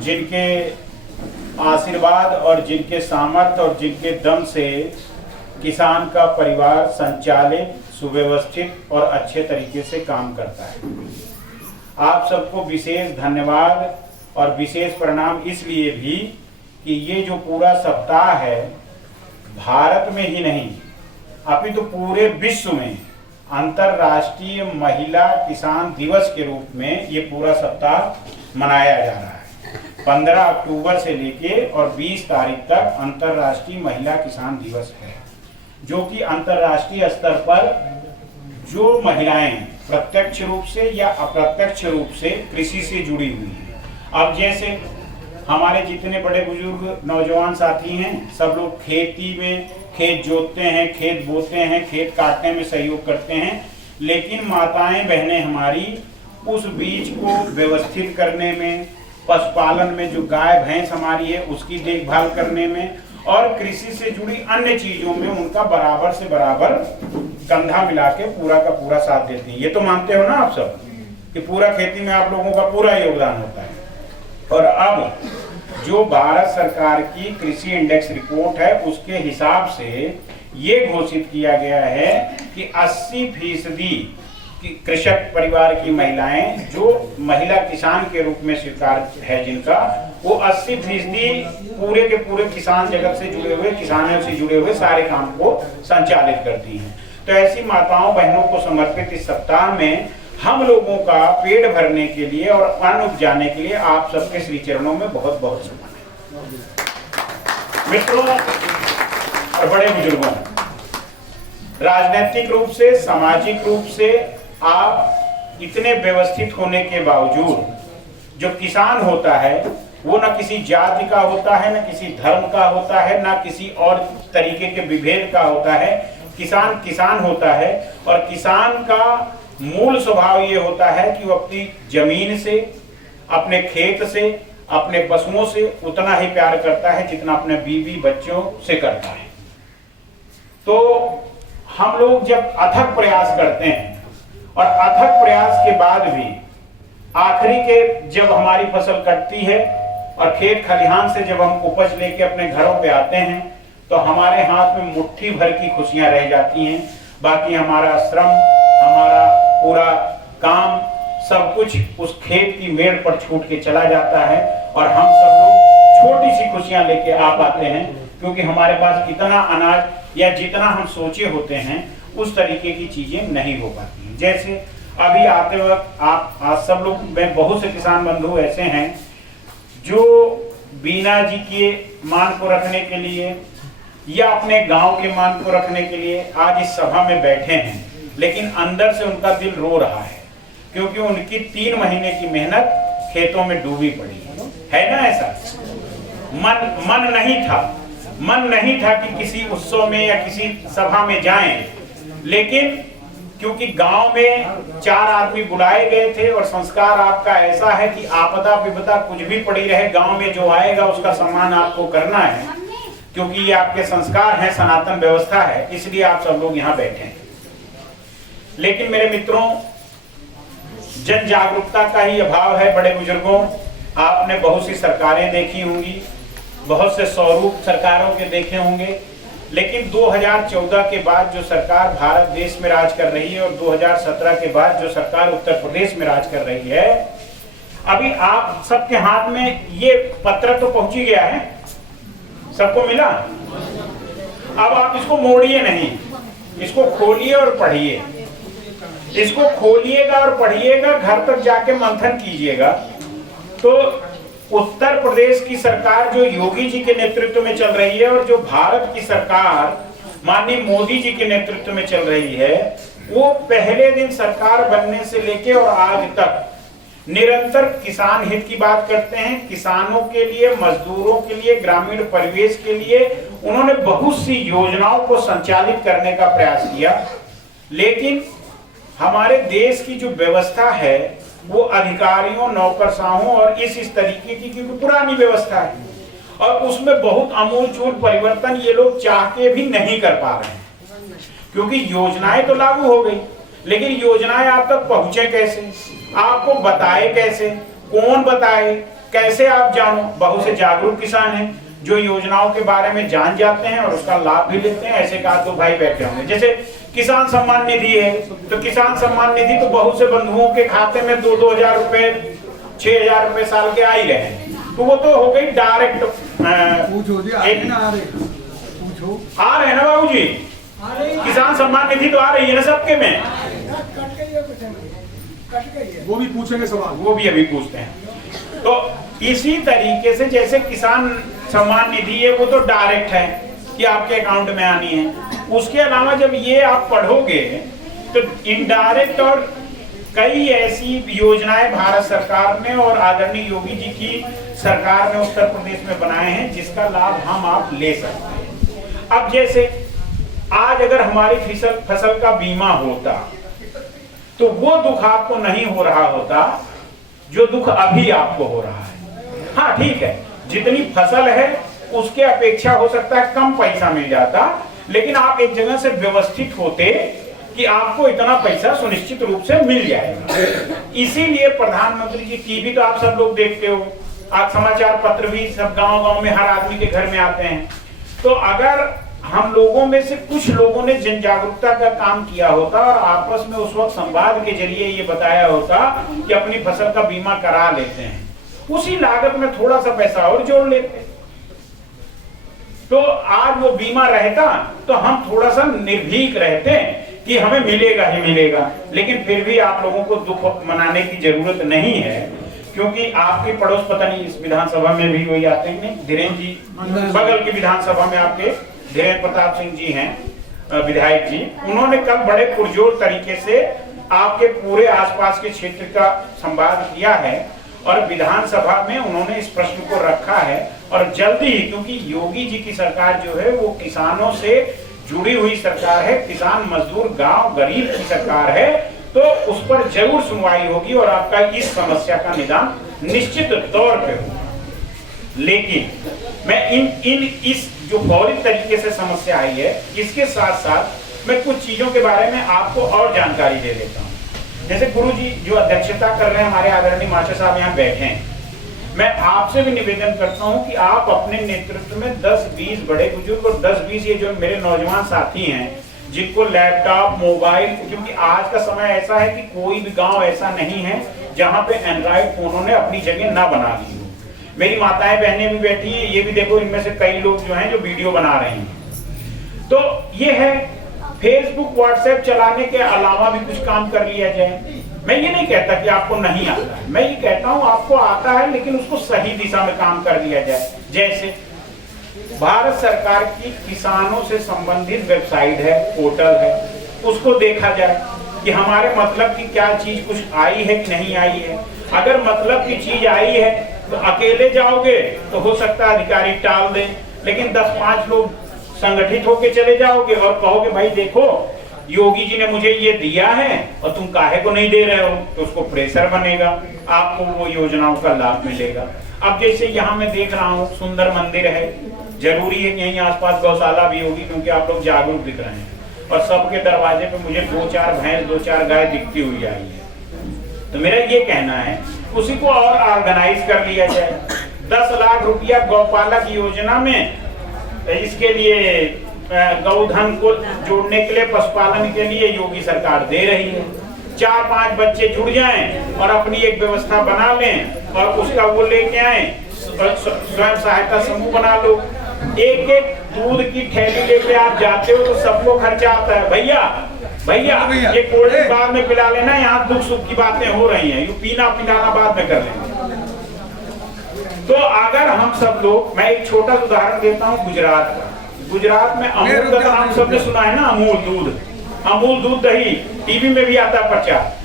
जिनके आशीर्वाद और जिनके सामर्थ्य और जिनके दम से किसान का परिवार संचालित, सुव्यवस्थित और अच्छे तरीके से काम करता है। आप सबको विशेष धन्यवाद और विशेष प्रणाम इसलिए भी कि ये जो पूरा सप्ताह है, भारत में ही नहीं अपितु पूरे विश्व में अंतर्राष्ट्रीय महिला किसान दिवस के रूप में ये पूरा सप्ताह मनाया जा रहा है। 15 अक्टूबर से लेके और 20 तारीख तक अंतर्राष्ट्रीय महिला किसान दिवस है, जो कि अंतर्राष्ट्रीय स्तर पर जो महिलाएं प्रत्यक्ष रूप से या अप्रत्यक्ष रूप से कृषि से जुड़ी हुई हैं। अब जैसे हमारे जितने बड़े बुजुर्ग नौजवान साथी हैं, सब लोग खेती में खेत जोतते हैं, खेत बोते हैं, खेत काटने में सहयोग करते हैं, लेकिन माताएं बहनें हमारी उस बीज को व्यवस्थित करने में, पशुपालन में जो गाय भैंस हमारी है उसकी देखभाल करने में और कृषि से जुड़ी अन्य चीजों में उनका बराबर से बराबर कंधा मिला के पूरा का पूरा साथ देती हैं। ये तो मानते हो ना आप सब कि पूरा खेती में आप लोगों का पूरा योगदान होता है। और अब जो भारत सरकार की कृषि इंडेक्स रिपोर्ट है उसके हिसाब से ये घोषित किया गया है कि 80% की कृषक परिवार की महिलाएं जो महिला किसान के रूप में स्वीकार है जिनका, वो 80% पूरे के पूरे किसान जगत से जुड़े हुए, किसानों से जुड़े हुए सारे काम को संचालित करती हैं। तो ऐसी माताओं बहनों को समर्पित इस सप्ताह में हम लोगों का पेट भरने के लिए और अन्न उपजाने के लिए आप सबके श्री चरणों में बहुत बहुत सम्मान है। मित्रों और बड़े बुजुर्गों, राजनीतिक रूप से, सामाजिक रूप से आप इतने व्यवस्थित होने के बावजूद जो किसान होता है वो न किसी जाति का होता है, न किसी धर्म का होता है, न किसी और तरीके के विभेद का होता है। किसान किसान होता है और किसान का मूल स्वभाव ये होता है कि वो अपनी जमीन से, अपने खेत से, अपने पशुओं से उतना ही प्यार करता है जितना अपने बीवी बच्चों से करता है। तो हम लोग जब अथक प्रयास करते हैं और अथक प्रयास के बाद भी आखिरी के जब हमारी फसल कटती है और खेत खलिहान से जब हम उपज लेके अपने घरों पे आते हैं तो हमारे हाथ में मुट्ठी भर की खुशियां रह जाती हैं। बाकी हमारा श्रम, हमारा पूरा काम, सब कुछ उस खेत की मेड़ पर छूट के चला जाता है और हम सब लोग छोटी सी खुशियां लेके आ पाते हैं, क्योंकि हमारे पास इतना अनाज या जितना हम सोचे होते हैं उस तरीके की चीजें नहीं हो पाती हैं। जैसे अभी आते वक्त आप सब लोग में बहुत से किसान बंधु ऐसे हैं जो बीना जी के मान को रखने के लिए या अपने गांव के मान को रखने के लिए आज इस सभा में बैठे हैं, लेकिन अंदर से उनका दिल रो रहा है क्योंकि उनकी 3 महीने की मेहनत खेतों में डूबी पड़ी है ना। ऐसा मन नहीं था कि किसी उत्सव में या किसी सभा में जाएं, लेकिन क्योंकि गांव में 4 आदमी बुलाए गए थे और संस्कार आपका ऐसा है कि आपदा विपदा कुछ भी पड़ी रहे, गांव में जो आएगा उसका सम्मान आपको करना है, क्योंकि ये आपके संस्कार हैं, सनातन व्यवस्था है, इसलिए आप सब लोग यहाँ बैठे हैं। लेकिन मेरे मित्रों, जन जागरूकता का ही अभाव है। बड़े बुजुर्गों, आपने बहुत सी सरकारें देखी होंगी, बहुत से स्वरूप सरकारों के देखे होंगे, लेकिन 2014 के बाद जो सरकार भारत देश में राज कर रही है और 2017 के बाद जो सरकार उत्तर प्रदेश में राज कर रही है, अभी आप सबके हाथ में ये पत्र तो पहुंच ही गया है, सबको मिला। अब आप इसको मोड़िए नहीं, इसको खोलिए और पढ़िए। इसको खोलिएगा और पढ़िएगा, घर तक जाके मंथन कीजिएगा। तो उत्तर प्रदेश की सरकार जो योगी जी के नेतृत्व में चल रही है और जो भारत की सरकार माननीय मोदी जी के नेतृत्व में चल रही है, वो पहले दिन सरकार बनने से लेके और आज तक निरंतर किसान हित की बात करते हैं। किसानों के लिए, मजदूरों के लिए, ग्रामीण परिवेश के लिए उन्होंने बहुत सी योजनाओं को संचालित करने का प्रयास किया। लेकिन हमारे देश की जो व्यवस्था है वो अधिकारियों, नौकरशाहों और इस तरीके की क्योंकि पुरानी व्यवस्था है और उसमें बहुत आमूलचूल परिवर्तन ये लोग चाह के भी नहीं कर पा रहे हैं, क्योंकि योजनाएं तो लागू हो गई, लेकिन योजनाएं आप तक पहुंचे कैसे, आपको बताए कैसे, कौन बताए, कैसे आप जानो? बहुत से जागरूक किसान हैं जो योजनाओं के बारे में जान जाते हैं और उसका लाभ भी लेते हैं। ऐसे का तो भाई बैठे होंगे। जैसे किसान सम्मान निधि है, तो किसान सम्मान निधि तो बहुत से बंधुओं के खाते में 2-2 हजार रुपए, 6,000 रुपए साल के आ ही रहे हैं। तो वो तो हो गई डायरेक्ट। आ रहे हैं ना बाबू जी, किसान सम्मान निधि तो आ रही है ना सबके में। वो भी पूछेंगे सवाल, वो भी अभी पूछते हैं। तो इसी तरीके से जैसे किसान सम्मान निधि है वो तो डायरेक्ट है कि आपके अकाउंट में आनी है। उसके अलावा जब ये आप पढ़ोगे तो इनडायरेक्ट और कई ऐसी योजनाएं भारत सरकार ने और आदरणीय योगी जी की सरकार ने उत्तर प्रदेश में बनाए हैं जिसका लाभ हम आप ले सकते हैं। अब जैसे आज अगर हमारी फसल का बीमा होता तो वो दुख आपको नहीं हो रहा होता जो दुख अभी आपको हो रहा है। हाँ ठीक है, जितनी फसल है उसके अपेक्षा हो सकता है कम पैसा मिल जाता, लेकिन आप एक जगह से व्यवस्थित होते कि आपको इतना पैसा सुनिश्चित रूप से मिल जाएगा। इसीलिए प्रधानमंत्री जी टीवी तो आप सब लोग देखते हो, आज समाचार पत्र भी सब गांव-गांव में हर आदमी के घर में आते हैं। तो अगर हम लोगों में से कुछ लोगों ने जन जागरूकता का काम किया होता और आपस में उस वक्त संवाद के जरिए ये बताया होता कि अपनी फसल का बीमा करा लेते हैं, उसी लागत में थोड़ा सा पैसा और जोड़ लेते, तो आज वो बीमा रहता तो हम थोड़ा सा निर्भीक रहते कि हमें मिलेगा ही मिलेगा। लेकिन फिर भी आप लोगों को दुख मनाने की जरूरत नहीं है, क्योंकि आपके पड़ोस पता नहीं इस विधानसभा में भी वही आते हैं, धीरेन्द्र जी बगल की विधानसभा में आपके धीरेन्द्र प्रताप सिंह जी हैं विधायक जी, उन्होंने कल बड़े पुरजोर तरीके से आपके पूरे आसपास के क्षेत्र का संवाद किया है और विधानसभा में उन्होंने इस प्रश्न को रखा है। और जल्दी ही, क्योंकि योगी जी की सरकार जो है वो किसानों से जुड़ी हुई सरकार है, किसान मजदूर गांव गरीब की सरकार है, तो उस पर जरूर सुनवाई होगी और आपका इस समस्या का निदान निश्चित तौर पे होगा। लेकिन मैं इस जो फौरी तरीके से समस्या आई है इसके साथ साथ मैं कुछ चीजों के बारे में आपको और जानकारी दे देता हूँ। जैसे गुरु जी जो अध्यक्षता कर रहे हैं, हमारे आदरणीय मास्टर साहब यहाँ बैठे हैं, मैं आपसे भी निवेदन करता हूँ कि आप अपने नेतृत्व में 10-20 बड़े बुजुर्ग और 10-20 ये जो मेरे नौजवान साथी हैं जिनको लैपटॉप मोबाइल, क्योंकि आज का समय ऐसा है कि कोई भी गांव ऐसा नहीं है जहां पे एंड्रॉइड फोनों ने अपनी जगह ना बना ली हो। मेरी माताएं बहनें भी बैठी हैं, ये भी देखो इनमें से कई लोग जो हैं जो वीडियो बना रहे हैं। तो ये है फेसबुक व्हाट्सएप चलाने के अलावा भी कुछ काम कर लिया जाए। मैं ये नहीं कहता कि आपको नहीं आता है, मैं ये कहता हूं आपको आता है लेकिन उसको सही दिशा में काम कर लिया जाए। जैसे भारत सरकार की किसानों से संबंधित वेबसाइट है, पोर्टल है, उसको देखा जाए कि हमारे मतलब की क्या चीज कुछ आई है कि नहीं आई है। अगर मतलब की चीज आई है तो अकेले जाओगे तो हो सकता है अधिकारी टाल दें, लेकिन 10-5 लोग संगठित होकर चले जाओगे और कहोगे भाई देखो योगी जी ने मुझे ये दिया है और तुम काहे को नहीं दे रहे हो, तो उसको प्रेशर बनेगा, आपको वो योजनाओं का लाभ मिलेगा। अब जैसे यहाँ मैं देख रहा हूँ सुंदर मंदिर है, जरूरी है कि यहीं आसपास गौशाला भी होगी क्योंकि आप लोग जागरूक दिख रहे हैं और सबके दरवाजे पे मुझे 2-4 भैंस 2-4 गाय दिखती हुई आई है। तो मेरा ये कहना है उसी को और ऑर्गेनाइज कर लिया जाए। 10 लाख रुपया गौपालक योजना में इसके लिए गौधन को जोड़ने के लिए, पशुपालन के लिए योगी सरकार दे रही है। 4-5 बच्चे जुड़ जाएं और अपनी एक व्यवस्था बना लें और उसका वो लेके आए, स्वयं सहायता समूह बना लो। एक दूध की थैली लेके आप जाते हो तो सबको खर्चा आता है, भैया ये कोल्ड ड्रिंक बाद में पिला लेना, यहाँ दुख सुख की बातें हो रही हैं, ये पीना पिलाना बाद में कर लेंगे। तो अगर हम सब लोग, मैं एक छोटा उदाहरण देता हूँ गुजरात का। गुजरात में अमूल का नाम सबने सुना है ना, अमूल दूध दही टीवी में भी आता प्रचार,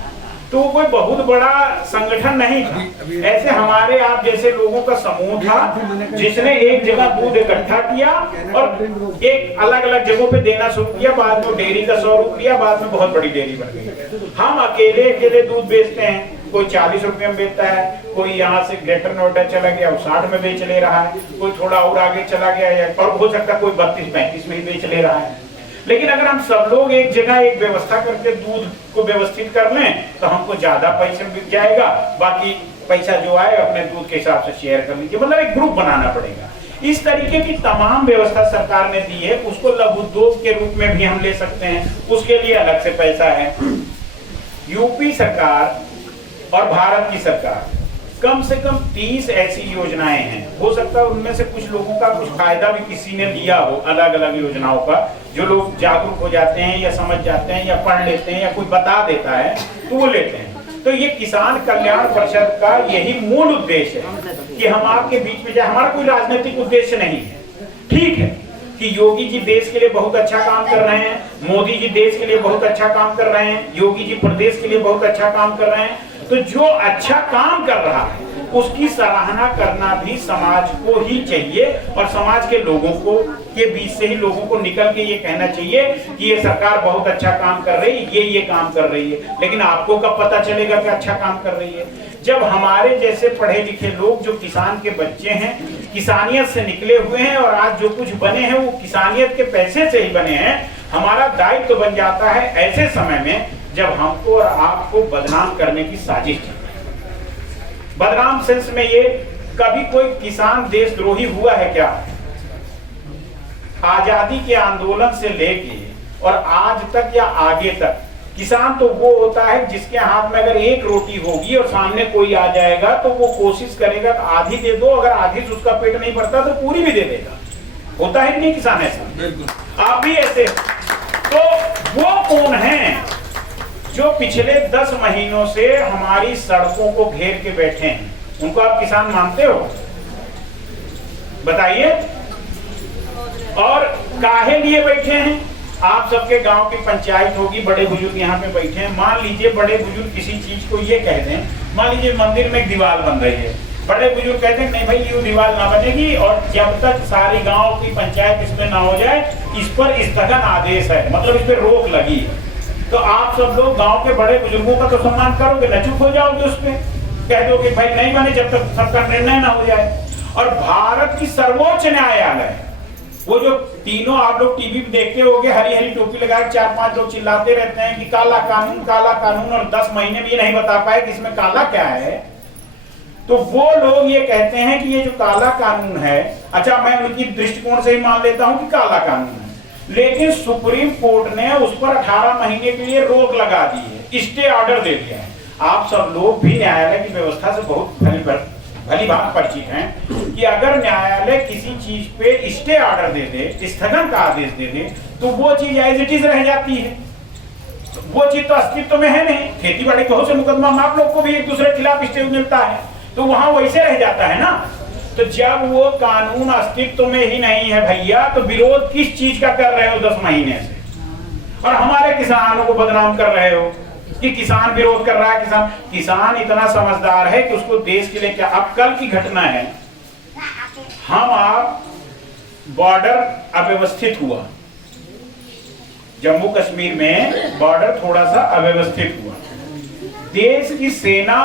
तो कोई बहुत बड़ा संगठन नहीं था। ऐसे हमारे आप जैसे लोगों का समूह था जिसने एक जगह दूध इकट्ठा किया और एक अलग अलग जगहों पे देना शुरू किया। बाद में डेयरी का स्वरूप लिया, बाद में बहुत बड़ी डेयरी बन गई। हम अकेले दूध बेचते हैं, कोई 40 रुपये में बेचता है, कोई यहाँ से ग्रेटर नोएडा चला गया वो 60 में बेच ले रहा है, कोई थोड़ा और आगे चला गया और हो सकता है कोई 32-35 में ही बेच ले रहा है। लेकिन अगर हम सब लोग एक जगह एक व्यवस्था करके दूध को व्यवस्थित कर लें तो हमको ज्यादा पैसे मिल जाएगा, बाकी पैसा जो आए अपने दूध के हिसाब से शेयर कर लीजिए, मतलब एक ग्रुप बनाना पड़ेगा। इस तरीके की तमाम व्यवस्था सरकार ने दी है। उसको लघु उद्योग के रूप में भी हम ले सकते हैं, उसके लिए अलग से पैसा है। यूपी सरकार और भारत की सरकार कम से कम 30 ऐसी योजनाएं हैं, हो सकता है उनमें से कुछ लोगों का कुछ फायदा भी किसी ने लिया हो, अलग अलग योजनाओं का, जो लोग जागरूक हो जाते हैं या समझ जाते हैं या पढ़ लेते हैं या कोई बता देता है तो वो लेते हैं। तो ये किसान कल्याण परिषद का यही मूल उद्देश्य है कि हम आपके बीच में जाए। हमारा कोई राजनीतिक उद्देश्य नहीं है। ठीक है कि योगी जी देश के लिए बहुत अच्छा काम कर रहे हैं, मोदी जी देश के लिए बहुत अच्छा काम कर रहे हैं, योगी जी प्रदेश के लिए बहुत अच्छा काम कर रहे हैं, तो जो अच्छा काम कर रहा है उसकी सराहना करना भी समाज को ही चाहिए और समाज के लोगों को के बीच से ही लोगों को निकल के ये कहना चाहिए कि ये सरकार बहुत अच्छा काम कर रही है, ये काम कर रही है। लेकिन आपको कब पता चलेगा कि अच्छा काम कर रही है? जब हमारे जैसे पढ़े लिखे लोग जो किसान के बच्चे हैं, किसानियत से निकले हुए हैं और आज जो कुछ बने हैं वो किसानियत के पैसे से ही बने हैं, हमारा दायित्व तो बन जाता है ऐसे समय में जब हमको और आपको बदनाम करने की साजिश की। बदनाम सेंस में ये कभी कोई किसान देशद्रोही हुआ है क्या? आजादी के आंदोलन से लेके और आज तक या आगे तक किसान तो वो होता है जिसके हाथ में अगर एक रोटी होगी और सामने कोई आ जाएगा तो वो कोशिश करेगा कि आधी दे दो, अगर आधी से उसका पेट नहीं भरता तो पूरी भी दे देगा। होता है कि नहीं किसान ऐसा? आप भी ऐसे। तो वो कौन है जो पिछले 10 महीनों से हमारी सड़कों को घेर के बैठे हैं? उनको आप किसान मानते हो? बताइए। और काहे लिए बैठे हैं? आप सबके गांव की पंचायत होगी, बड़े बुजुर्ग यहाँ पे बैठे हैं। मान लीजिए बड़े बुजुर्ग किसी चीज को ये कह दें, मान लीजिए मंदिर में एक दीवार बन रही है, बड़े बुजुर्ग कहते हैं नहीं भाई ये दीवार ना बनेगी और जब तक सारी गांव की पंचायत इसमें ना हो जाए इस पर स्थगन आदेश है, मतलब इस पर रोक लगी है। तो आप सब लोग गांव के बड़े बुजुर्गों का तो सम्मान करोगे ना, चुप हो जाओगे उस पर, कह दो कि भाई नहीं बने जब तक सबका निर्णय ना हो जाए। और भारत की सर्वोच्च न्यायालय, वो जो तीनों आप लोग टीवी पे देखते होंगे, हरी हरी टोपी लगा के 4-5 लोग चिल्लाते रहते हैं कि काला कानून, और 10 महीने में ये नहीं बता पाए कि इसमें काला क्या है। तो वो लोग ये कहते हैं कि ये जो काला कानून है, अच्छा मैं उनकी दृष्टिकोण से ही मान लेता हूं कि काला कानून है, लेकिन सुप्रीम कोर्ट ने उस पर 18 महीने के लिए रोक लगा दी है, स्टे ऑर्डर दे दिया है। आप सब लोग भी न्यायालय की व्यवस्था से बहुत भली भांति परिचित हैं कि अगर न्यायालय किसी चीज पे स्टे ऑर्डर दे दे, स्थगन का आदेश दे दे, तो वो चीज एज इट इज रह जाती है। वो चीज तो अस्तित्व में है नहीं। खेती बाड़ी के हो से मुकदमा में आप लोग को भी एक दूसरे के खिलाफ स्टे मिलता है, तो वहां वैसे रह जाता है ना। तो जब वो कानून अस्तित्व में ही नहीं है भैया, तो विरोध किस चीज का कर रहे हो 10 महीने से? और हमारे किसानों को बदनाम कर रहे हो कि किसान विरोध कर रहा है। किसान इतना समझदार है कि उसको देश के लिए क्या। अब कल की घटना है, हम आप बॉर्डर अव्यवस्थित हुआ, जम्मू कश्मीर में बॉर्डर थोड़ा सा अव्यवस्थित हुआ, देश की सेना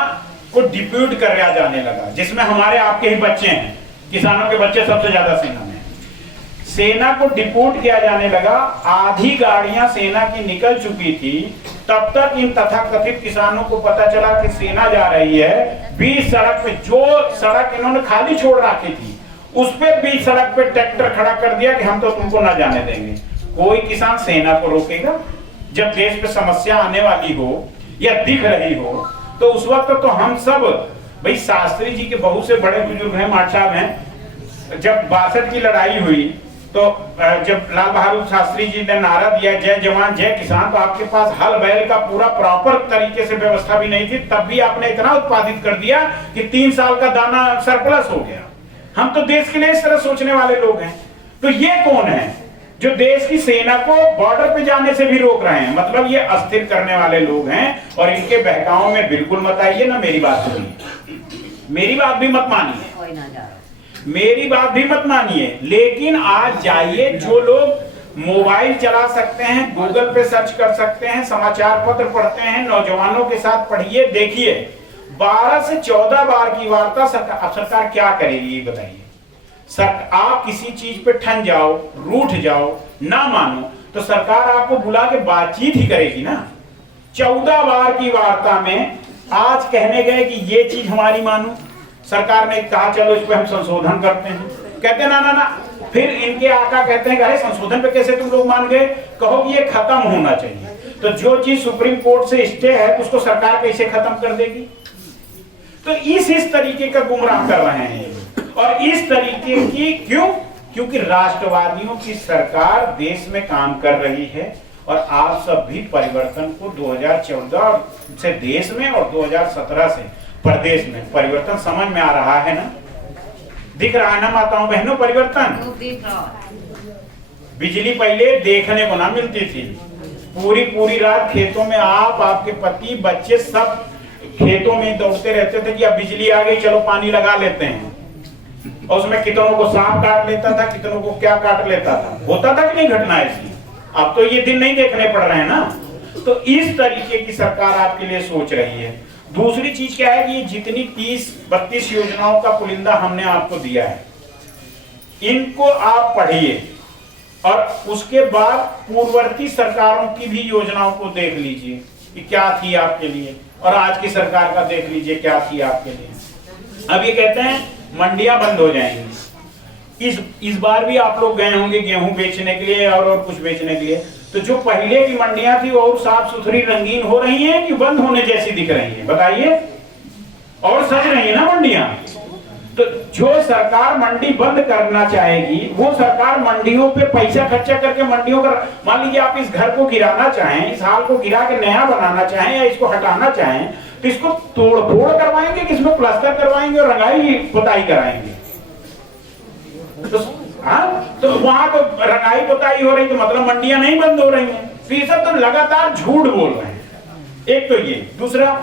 को डिप्यूट कराया जाने लगा, जिसमें हमारे आपके ही बच्चे हैं, किसानों के बच्चे सबसे ज्यादा सेना में। सेना को डिप्यूट किया जाने लगा, आधी गाड़ियां सेना की निकल चुकी थी, तब तक इन तथाकथित किसानों को पता चला कि सेना जा रही है। बीच सड़क पे, जो सड़क इन्होंने खाली छोड़ रखी थी, उस पे बीच सड़क पे ट्रैक्टर खड़ा कर दिया कि हम तो तुमको ना जाने देंगे। कोई किसान सेना को रोकेगा? जब देश पे समस्या आने वाली हो या दिख रही हो, तो उस वक्त तो हम सब, भाई शास्त्री जी के बहुत से बड़े बुजुर्ग हैं, माट साहब हैं, जब 62 की लड़ाई हुई तो जब लाल बहादुर शास्त्री जी ने नारा दिया जय जवान जय किसान, तो आपके पास हल बैल का पूरा प्रॉपर तरीके से व्यवस्था भी नहीं थी, तब भी आपने इतना उत्पादित कर दिया कि 3 साल का दाना सरप्लस हो गया। हम तो देश के लिए इस तरह सोचने वाले लोग हैं। तो ये कौन है जो देश की सेना को बॉर्डर पे जाने से भी रोक रहे हैं? मतलब ये अस्थिर करने वाले लोग हैं, और इनके बहकाओं में बिल्कुल मत आइए ना। मेरी बात सुनिए, मेरी बात भी मत मानिए, मेरी बात भी मत मानिए, लेकिन आज जाइए, जो लोग मोबाइल चला सकते हैं, गूगल पे सर्च कर सकते हैं, समाचार पत्र पढ़ते हैं, नौजवानों के साथ पढ़िए, देखिए 12 से 14 बार की वार्ता सरकार क्या करेगी ये बताइए। आप किसी चीज पे ठन जाओ, रूठ जाओ, ना मानो, तो सरकार आपको बुला के बातचीत ही करेगी ना। 14 बार की वार्ता में आज कहने गए कि ये चीज हमारी मानो, सरकार ने कहा चलो इस पे हम संशोधन करते हैं, कहते ना ना ना, फिर इनके आका कहते हैं अरे संशोधन पे कैसे तुम लोग मान गए, कहो कि ये खत्म होना चाहिए। तो जो चीज सुप्रीम कोर्ट से स्टे है उसको सरकार कैसे खत्म कर देगी? तो इस तरीके का गुमराह कर रहे हैं और इस तरीके की क्योंकि राष्ट्रवादियों की सरकार देश में काम कर रही है और आप सब भी परिवर्तन को 2014 से देश में और 2017 से प्रदेश में परिवर्तन समझ में आ रहा है ना, दिख रहा है ना माताओं बहनों परिवर्तन। बिजली पहले देखने को ना मिलती थी, पूरी रात खेतों में आप, आपके पति, बच्चे सब खेतों में दौड़ते रहते थे कि अब बिजली आ गई चलो पानी लगा लेते हैं, और उसमें कितनों को सांप काट लेता था, कितनों को क्या काट लेता था, होता था कि नहीं घटना ऐसी। अब तो ये दिन नहीं देखने पड़ रहे हैं ना। तो इस तरीके की सरकार आपके लिए सोच रही है। दूसरी चीज क्या है कि ये जितनी 30-32 योजनाओं का पुलिंदा हमने आपको दिया है, इनको आप पढ़िए और उसके बाद पूर्ववर्ती सरकारों की भी योजनाओं को देख लीजिए कि क्या थी आपके लिए, और आज की सरकार का देख लीजिए क्या थी आपके लिए। अब ये कहते हैं मंडियां बंद हो जाएंगी। इस बार भी आप लोग गए होंगे गेहूं बेचने के लिए और कुछ बेचने के लिए, तो जो पहले की मंडियां थी वो और साफ सुथरी रंगीन हो रही हैं कि बंद होने जैसी दिख रही हैं, बताइए? और सज रही है ना मंडियां। तो जो सरकार मंडी बंद करना चाहेगी वो सरकार मंडियों पे पैसा खर्चा करके मंडियों का, मान लीजिए आप इस घर को गिराना चाहें, इस हाल को गिरा के नया बनाना चाहें या इसको हटाना चाहें, तो इसको तोड़ फोड़ करवाएंगे कि इसमें प्लास्टर करवाएंगे और रंगाई पुताई कराएंगे? तो वहां तो रंगाई पुताई हो रही, तो मतलब मंडियां नहीं बंद हो रही हैं। तो ये सब तो लगातार झूठ बोल रहे हैं। एक तो ये, दूसरा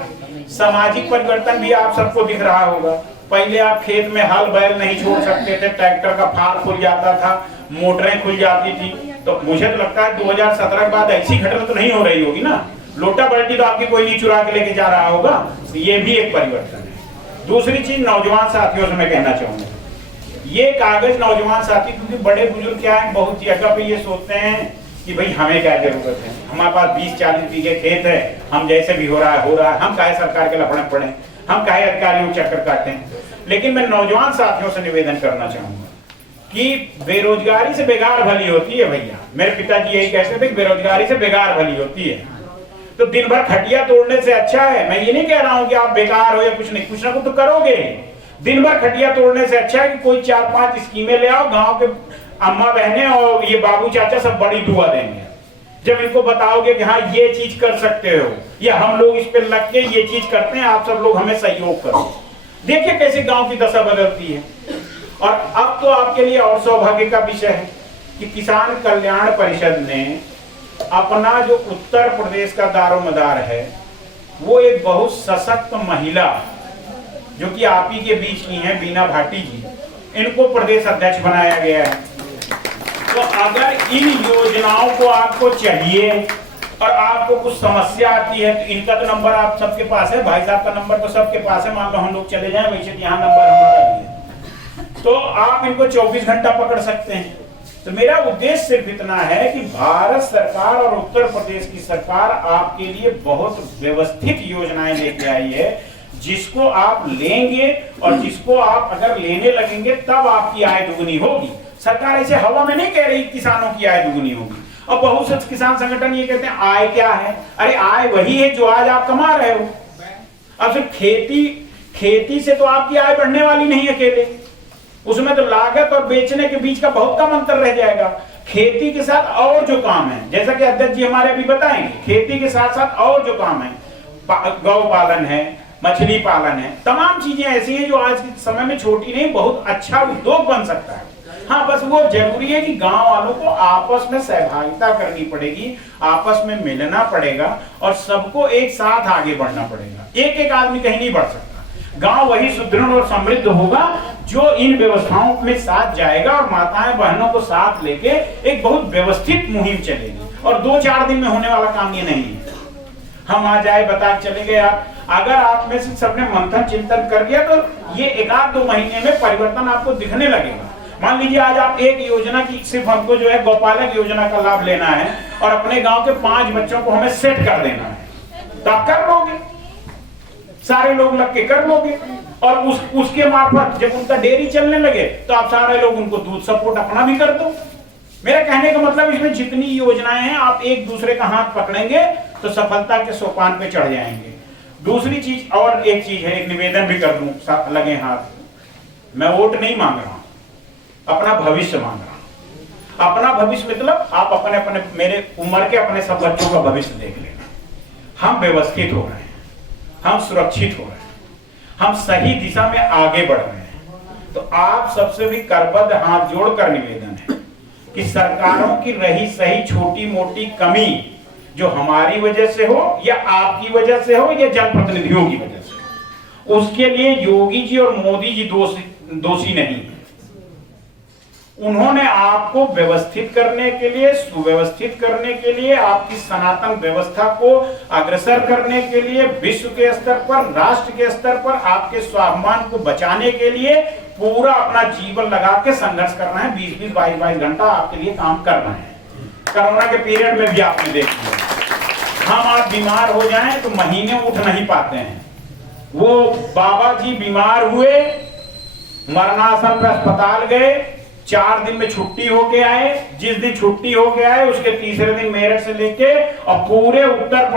सामाजिक परिवर्तन भी आप सबको दिख रहा होगा। पहले आप खेत में हल बैल नहीं छोड़ सकते थे, ट्रैक्टर का फार खुल जाता था, मोटरें खुल जाती थी। तो मुझे तो लगता है 2017 के बाद ऐसी घटना तो नहीं हो रही होगी ना, लोटा बाल्टी तो आपकी कोई नहीं चुरा के लेके जा रहा होगा। तो ये भी एक परिवर्तन है। दूसरी चीज नौजवान साथियों से मैं कहना चाहूंगा, ये कागज नौजवान साथी, क्योंकि बड़े बुजुर्ग क्या है बहुत जगह पे ये सोचते हैं कि भाई हमें क्या जरूरत है, हमारे पास 20-40 बीघे खेत है, हम जैसे भी हो रहा है, हम काहे सरकार के लफड़े पड़े, हम काहे अधिकारियों चक्कर काटें। लेकिन मैं नौजवान साथियों से निवेदन करना चाहूंगा कि बेरोजगारी से बेगार भली होती है भैया। मेरे पिताजी यही कहते थे कि बेरोजगारी से बेगार भली होती है। तो दिन भर खटिया तोड़ने से अच्छा है, मैं ये नहीं कह रहा हूं कि आप बेकार हो या कुछ नहीं, कुछ ना कुछ तो करोगे। दिन भर खटिया तोड़ने से अच्छा है कि कोई 4-5 स्कीमें ले आओ, गांव के अम्मा बहनें और ये बाबू चाचा सब बड़ी दुआ देंगे जब इनको बताओगे कि हाँ ये चीज कर सकते हो, या हम लोग इस पे लग के ये चीज करते हैं, आप सब लोग हमें सहयोग करो। देखिए कैसे गांव की दशा बदलती है। और अब तो आपके लिए और सौभाग्य का विषय है कि किसान कल्याण परिषद ने अपना जो उत्तर प्रदेश का दारोमदार है, वो एक बहुत सशक्त महिला जो कि आप ही के बीच की हैं, बीना भाटी जी, इनको प्रदेश अध्यक्ष बनाया गया है। तो अगर इन योजनाओं को आपको चाहिए और आपको कुछ समस्या आती है तो इनका तो नंबर आप सबके पास है, भाई साहब का नंबर तो सबके पास है। मान लो हम लोग चले जाएं, वैसे यहाँ नंबर हमारा है, तो आप इनको 24 घंटा पकड़ सकते हैं। तो मेरा उद्देश्य सिर्फ इतना है कि भारत सरकार और उत्तर प्रदेश की सरकार आपके लिए बहुत व्यवस्थित योजनाएं लेके आई है, जिसको आप लेंगे और जिसको आप अगर लेने लगेंगे तब आपकी आय दुगनी होगी। सरकार ऐसे हवा में नहीं कह रही किसानों की आय दुगनी होगी। और बहुत से किसान संगठन ये कहते हैं आय क्या है, अरे आय वही है जो आज आप कमा रहे हो। अब सिर्फ खेती से तो आपकी आय बढ़ने वाली नहीं अकेले, उसमें तो लागत और बेचने के बीच का बहुत कम अंतर रह जाएगा। खेती के साथ और जो काम है, जैसा कि अध्यक्ष जी हमारे अभी बताएंगे, खेती के साथ साथ और जो काम है, गौ पालन है, मछली पालन है, तमाम चीजें ऐसी हैं जो आज के समय में छोटी नहीं बहुत अच्छा उद्योग बन सकता है। हाँ, बस वो जरूरी है कि गांव वालों को आपस में सहभागिता करनी पड़ेगी, आपस में मिलना पड़ेगा और सबको एक साथ आगे बढ़ना पड़ेगा। एक एक आदमी कहीं नहीं बढ़ सकता। गांव वही सुदृढ़ और समृद्ध होगा जो इन व्यवस्थाओं में साथ जाएगा और माताएं बहनों को साथ लेके एक बहुत व्यवस्थित मुहिम चलेगी। और 2-4 दिन में होने वाला काम ये नहीं है हम आ जाए बता चले गए। आप अगर आप में से सबने मंथन चिंतन कर दिया तो ये 1-2 महीने में परिवर्तन आपको दिखने लगेगा। मान लीजिए आज आप एक योजना की सिर्फ हमको जो है गौपालक योजना का लाभ लेना है और अपने गांव के 5 बच्चों को हमें सेट कर देना है, तो आप कर लोगे। सारे लोग लग के कर लोगे, और उसके मार्फत जब उनका डेयरी चलने लगे तो आप सारे लोग उनको दूध सपोर्ट अपना भी कर दो। मेरा कहने का मतलब इसमें जितनी योजनाएं हैं, आप एक दूसरे का हाथ पकड़ेंगे तो सफलता के सोपान पे चढ़ जाएंगे। दूसरी चीज, और एक चीज है, एक निवेदन भी कर दूं, लगे हाथ, मैं वोट नहीं मांग रहा हूं, अपना भविष्य मांग रहा हूं। अपना भविष्य मतलब आप अपने अपने मेरे उम्र के अपने सब बच्चों का भविष्य देख लेना। हम व्यवस्थित हो रहे हैं, हम सुरक्षित हो रहे हैं, हम सही दिशा में आगे बढ़ रहे हैं। तो आप सबसे भी करबद्ध हाथ जोड़कर निवेदन है कि सरकारों की रही सही छोटी मोटी कमी जो हमारी वजह से हो या आपकी वजह से हो या जनप्रतिनिधियों की वजह से हो, उसके लिए योगी जी और मोदी जी दोषी नहीं है। उन्होंने आपको व्यवस्थित करने के लिए, सुव्यवस्थित करने के लिए, आपकी सनातन व्यवस्था को अग्रसर करने के लिए, विश्व के स्तर पर, राष्ट्र के स्तर पर आपके स्वाभिमान को बचाने के लिए पूरा अपना जीवन लगा के संघर्ष कर रहे हैं। 20-20, 22-22 घंटा आपके लिए काम कर रहे हैं। कोरोना के पीरियड में भी आपने देख लिया, हम आप बीमार हो जाएं तो महीने उठ नहीं पाते हैं। वो बाबा जी बीमार हुए, मरणासन पर अस्पताल गए, 4 दिन में छुट्टी होके आए। जिस दिन छुट्टी होके आए उसके तीसरे दिन मेरठ से लेके और पूरे उत्तर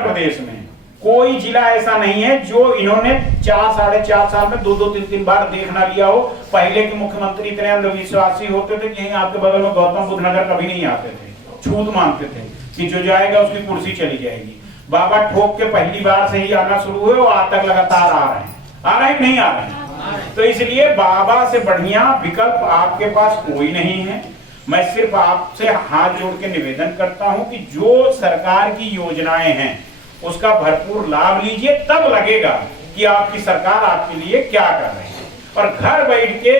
प्रदेश में कोई जिला ऐसा नहीं है जो इन्होंने 4-4.5 साल में 2-3 बार देख ना लिया हो। पहले के मुख्यमंत्री इतने अंधविश्वासी होते थे कि यहीं आपके बगल में गौतम बुद्ध नगर कभी नहीं आते थे, छूत मानते थे कि जो जाएगा उसकी कुर्सी चली जाएगी। बाबा ठोक के पहली बार से ही आना शुरू हुए और आज तक लगातार आ रहे हैं, नहीं आ रहे हैं। तो इसलिए बाबा से बढ़िया विकल्प आपके पास कोई नहीं है। मैं सिर्फ आपसे हाथ जोड़ के निवेदन करता हूं कि जो सरकार की योजनाएं हैं उसका भरपूर लाभ लीजिए, तब लगेगा कि आपकी सरकार आपके लिए क्या कर रही है। और घर बैठ के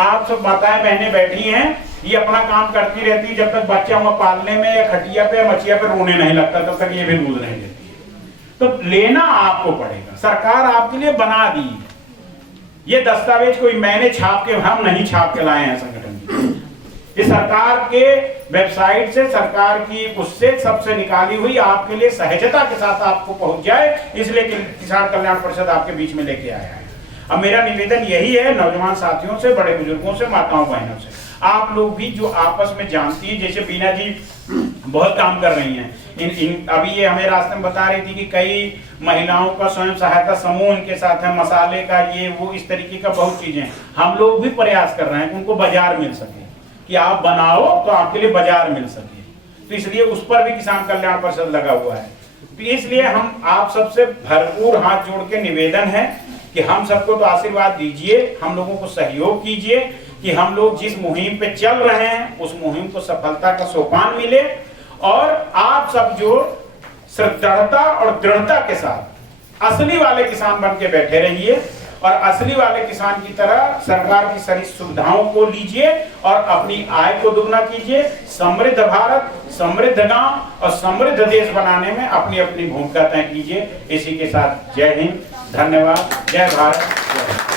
आप सब माताएं बहनें बैठी हैं, ये अपना काम करती रहती, जब तक बच्चा वहां पालने में या खटिया पे या मचिया पे रोने नहीं लगता तब तक ये भी दूध नहीं देती है। तो लेना आपको पड़ेगा, सरकार आपके लिए बना दी। ये दस्तावेज कोई मैंने छाप के, हम नहीं छाप के लाए हैं संगठन की, ये सरकार के वेबसाइट से, सरकार की उससे सबसे निकाली हुई आपके लिए सहजता के साथ आपको पहुंच जाए, इसलिए किसान कल्याण परिषद आपके बीच में लेके आया है। अब मेरा निवेदन यही है नौजवान साथियों से, बड़े बुजुर्गों से, माताओं बहनों से, आप लोग भी जो आपस में जानती है, जैसे बीना जी बहुत काम कर रही हैं, अभी ये हमें रास्ते में बता रही थी कि कई महिलाओं का स्वयं सहायता समूह इनके साथ है, मसाले का ये वो इस तरीके का बहुत चीजें। हम लोग भी प्रयास कर रहे हैं कि उनको बाजार मिल सके, कि आप बनाओ तो आपके लिए बाजार मिल सके। तो इसलिए उस पर भी किसान कल्याण परिषद लगा हुआ है। तो इसलिए हम आप सबसे भरपूर हाथ जोड़ के निवेदन है कि हम सबको तो आशीर्वाद दीजिए, हम लोगों को सहयोग कीजिए कि हम लोग जिस मुहिम पे चल रहे हैं उस मुहिम को सफलता का सोपान मिले, और आप सब जो श्रद्धाता और दृढ़ता के साथ असली वाले किसान बन के बैठे रहिए और असली वाले किसान की तरह सरकार की सारी सुविधाओं को लीजिए और अपनी आय को दुगना कीजिए। समृद्ध भारत, समृद्ध गांव और समृद्ध देश बनाने में अपनी अपनी भूमिका तय कीजिए। इसी के साथ जय हिंद, धन्यवाद, जय भारत।